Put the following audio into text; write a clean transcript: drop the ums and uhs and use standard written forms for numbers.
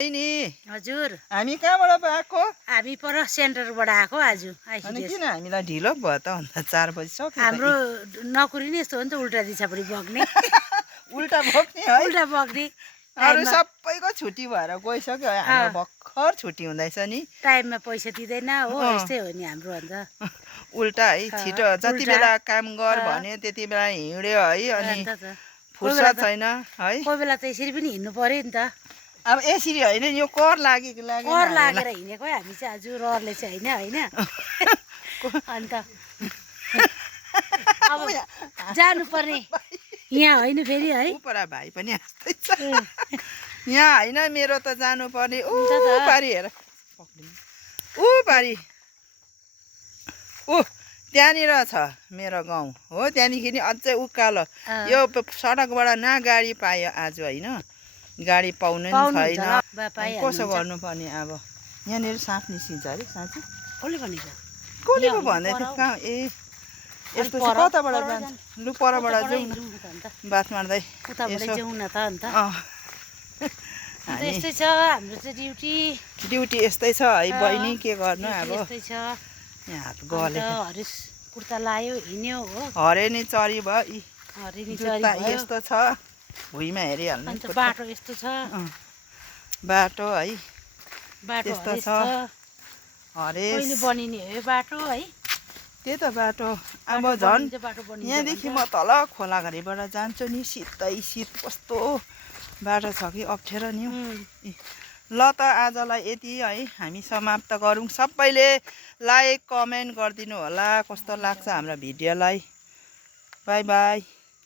नि हजुर हामी कहाँबाट आएको हामी पर सेन्टरबाट आएको आज अनि किन हामीलाई ढिलो भयो त अन्त 4 बजी सक्यो हाम्रो नकुरी नै यस्तो हो नि त उल्टा दिशापट्टि बग्ने उल्टा बग्ने है उल्टा बग्ने अरू सबैको छुट्टी भएर गइसक्यो हाम्रो भर्खर छुट्टी हुँदैछ नि टाइममा पैसा दिँदैन हो यस्तै हो नि हाम्रो अन्त उल्टा है छिटो जति बेला काम गर भन्यो त्यति बेला हिँड्यो है अनि फुर्सद छैन है कोही बेला त यसरी पनि हिँड्नु पर्यो नि त अब यसरी होइन यो कर लागेको कर लागेर हिँडेको हामी चाहिँ आज रहरले चाहिँ होइन अन्त अब जानुपर्ने यहाँ होइन फेरि है उपरा भाइ पनि हाँस्दै छ यहाँ होइन मेरो त जानुपर्ने ऊ पारी हेर ऊ पारी ऊ त्यहाँनिर छ मेरो गाउँ हो त्यहाँदेखि नि अझै उकालो यो सडकबाट न गाडी पायो आज होइन गाडी पाउनु नि छैन कसो गर्नुपर्ने अब यहाँनिर साँप निस्किन्छ अरे साँच्ची कसले भनेको कसले पो भन्दै थियो कहाँ ए यस्तो चाहिँ कताबाट जान्छ लु परबाट जाउँ न बात मार्दै जाउँ न त अन्त यस्तै छ हाम्रो चाहिँ ड्युटी यस्तै छ है बहिनी के गर्नु अब यस्तै छ यहाँ हात गले हरेस कुर्ता लायो हिँड्यो हो हरेनी चरी भयो हरेनी जुत्ता यस्तो छ भुइँमा हेरिहाल्नु अन्त बाटो यस्तो छ बाटो है बाटो यस्तो छ हरेस कहिले बनिने हो यो बाटो है त्यही त बाटो अब झन् यहाँदेखि म तल खोलाघारीबाट जान्छु नि शीतै शीत कस्तो बाटो छ कि अप्ठ्यारो नि ल त आजलाई यति है हामी समाप्त गरौँ सबैले लाइक कमेन्ट गरिदिनु होला कस्तो लाग्छ हाम्रो भिडियोलाई बाई बाई